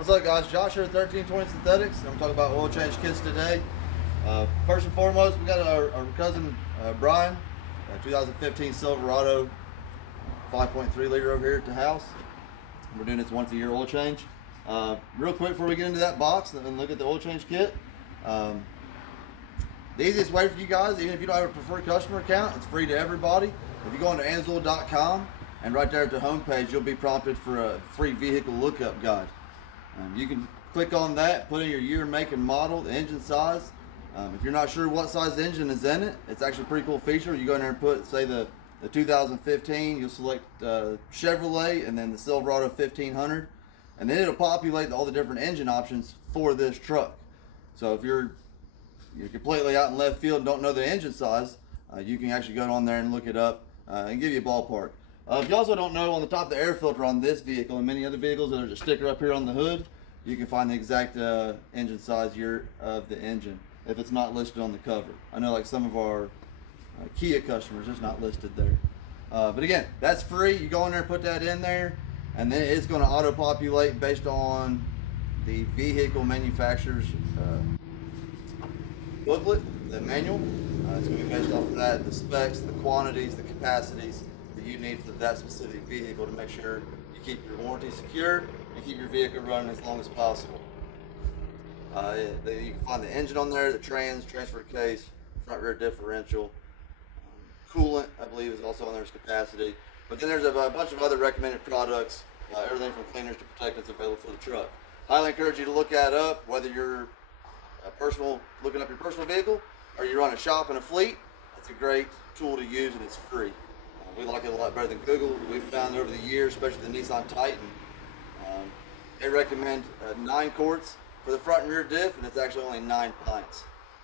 What's up, guys? Josh here at 1320 Synthetics. I'm talking about oil change kits today. First and foremost, we got our cousin Brian, 2015 Silverado 5.3 liter over here at the house. We're doing this once a year oil change. Real quick before we get into that box and look at the oil change kit. The easiest way for you guys, even if you don't have a preferred customer account, it's free to everybody. If you go onto AMSOIL.com and right there at the home page, you'll be prompted for a free vehicle lookup guide. You can click on that, put in your year, make, and model, the engine size. If you're not sure what size engine is in it, it's actually a pretty cool feature. You go in there and put, say, the 2015, you'll select Chevrolet and then the Silverado 1500, and then it'll populate all the different engine options for this truck. So if you're completely out in left field and don't know the engine size, you can actually go on there and look it up and give you a ballpark. If you also don't know, on the top of the air filter on this vehicle and many other vehicles, there's a sticker up here on the hood. You can find the exact engine size year of the engine if it's not listed on the cover. I know like some of our Kia customers, it's not listed there. But again, that's free. You go in there and put that in there, and then it's going to auto-populate based on the vehicle manufacturer's booklet, the manual. It's going to be based off of that, the specs, the quantities, the capacities that you need for that specific vehicle to make sure you keep your warranty secure and keep your vehicle running as long as possible. You can find the engine on there, the transfer case, front rear differential, coolant, I believe, is also on there as capacity. But then there's a bunch of other recommended products, everything from cleaners to protectants available for the truck. Highly encourage you to look that up, whether you're looking up your personal vehicle or you run a shop and a fleet. It's a great tool to use and it's free. We like it a lot better than Google. We've found over the years, especially the Nissan Titan, they recommend 9 quarts for the front and rear diff, and it's actually only 9 pints.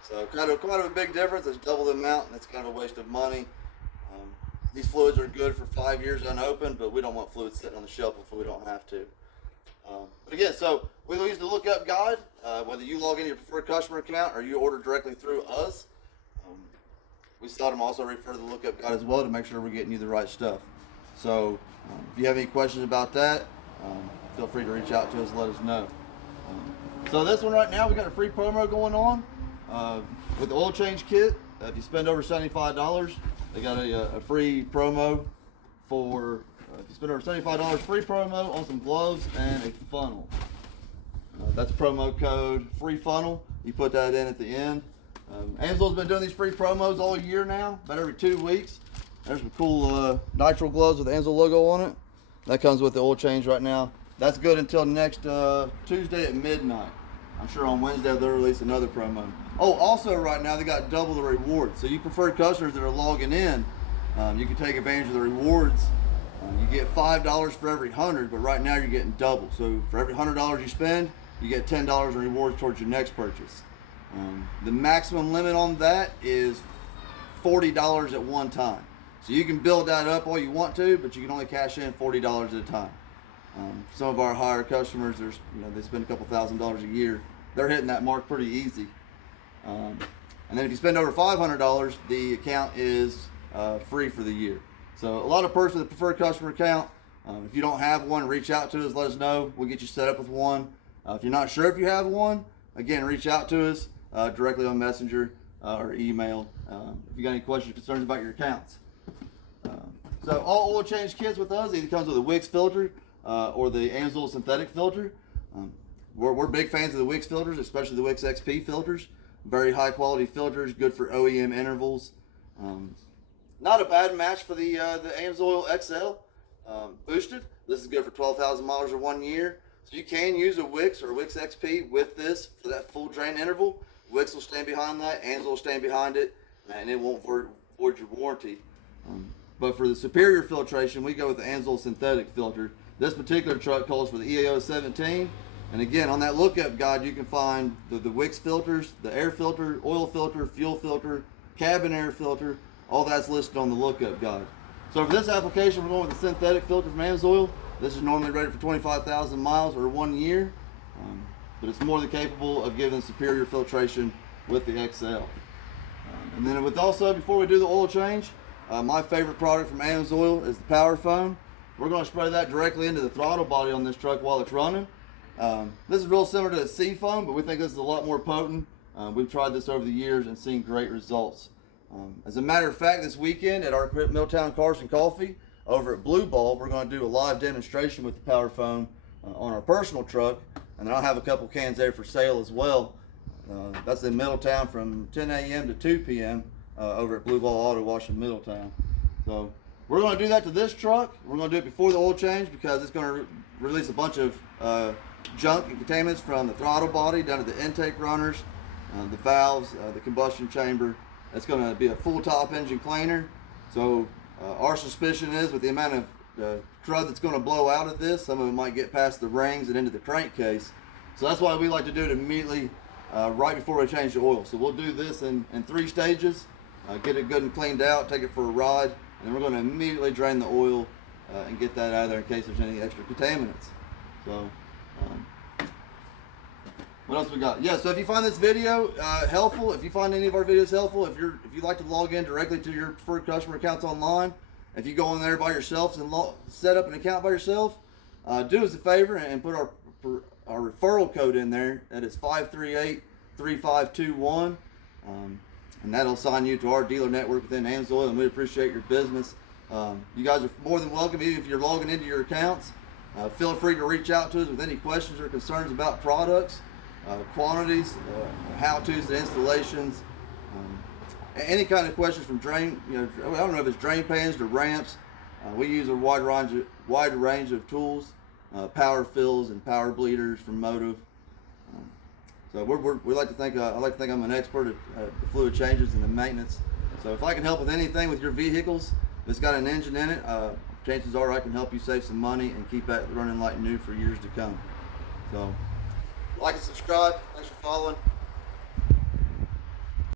So kind of a big difference. It's double the amount, and it's kind of a waste of money. These fluids are good for 5 years unopened, but we don't want fluids sitting on the shelf if we don't have to. But again, so we use the lookup guide, whether you log into your preferred customer account or you order directly through us. We seldom also refer to the lookup guide as well to make sure we're getting you the right stuff. So if you have any questions about that, feel free to reach out to us and let us know. So this one right now, we got a free promo going on with the oil change kit. If you spend over $75, they got a free promo for, if you spend over $75, free promo on some gloves and a funnel. That's promo code free funnel. You put that in at the end. AMSOIL's been doing these free promos all year now, about every 2 weeks. There's some cool nitro gloves with the AMSOIL logo on it. That comes with the oil change right now. That's good until next Tuesday at midnight. I'm sure on Wednesday they'll release another promo. Oh, also right now they got double the rewards. So you preferred customers that are logging in, you can take advantage of the rewards. You get $5 for every 100, but right now you're getting double. So for every $100 you spend, you get $10 in rewards towards your next purchase. The maximum limit on that is $40 at one time. So you can build that up all you want to, but you can only cash in $40 at a time. Some of our higher customers, they spend a couple $1,000s a year. They're hitting that mark pretty easy. And then if you spend over $500, the account is free for the year. So a lot of perks with a preferred customer account. If you don't have one, reach out to us, let us know. We'll get you set up with one. If you're not sure if you have one, again, reach out to us directly on Messenger or email if you got any questions or concerns about your accounts. So all oil change kits with us either comes with a Wix filter or the AMSOIL synthetic filter. We're big fans of the Wix filters, especially the Wix XP filters. Very high quality filters, good for OEM intervals. Not a bad match for the AMSOIL XL boosted. This is good for 12,000 miles or 1 year. So you can use a Wix or a Wix XP with this for that full drain interval. Wix will stand behind that, AMSOIL will stand behind it, and it won't void your warranty. But for the superior filtration, we go with the AMSOIL synthetic filter. This particular truck calls for the EAO 17. And again, on that lookup guide, you can find the Wix filters, the air filter, oil filter, fuel filter, cabin air filter. All that's listed on the lookup guide. So for this application, we're going with the synthetic filter from AMSOIL. This is normally rated for 25,000 miles or 1 year, but it's more than capable of giving superior filtration with the XL. And then before we do the oil change, my favorite product from AMSOIL is the Power Foam. We're going to spray that directly into the throttle body on this truck while it's running. This is real similar to a sea foam, but we think this is a lot more potent. We've tried this over the years and seen great results. As a matter of fact, this weekend at our Milltown Cars and Coffee over at Blue Ball, we're going to do a live demonstration with the Power Foam on our personal truck, and then I'll have a couple cans there for sale as well. That's in Middletown from 10 a.m. to 2 p.m. Over at Blue Ball Auto Wash in Middletown. So we're going to do that to this truck. We're going to do it before the oil change because it's going to release a bunch of junk and contaminants from the throttle body down to the intake runners, the valves, the combustion chamber. It's going to be a full top engine cleaner. So our suspicion is with the amount of crud that's going to blow out of this, some of it might get past the rings and into the crankcase. So that's why we like to do it immediately right before we change the oil. So we'll do this in 3 stages, get it good and cleaned out, take it for a ride, and then we're going to immediately drain the oil and get that out of there in case there's any extra contaminants. So what else we got? Yeah, so if you find this video helpful, if you find any of our videos helpful, if you'd like to log in directly to your preferred customer accounts online, if you go in there by yourself and set up an account by yourself, do us a favor and put our referral code in there. That is 538-3521, and that'll assign you to our dealer network within AMSOIL, and we appreciate your business. You guys are more than welcome, even if you're logging into your accounts. Feel free to reach out to us with any questions or concerns about products, quantities, how-tos and installations, any kind of questions from drain. I don't know if it's drain pans to ramps. We use a wide range of tools, power fills and power bleeders from Motive. So we like to think I like to think I'm an expert at the fluid changes and the maintenance. So if I can help with anything with your vehicles, if it's got an engine in it, chances are I can help you save some money and keep that running like new for years to come. So like and subscribe. Thanks for following.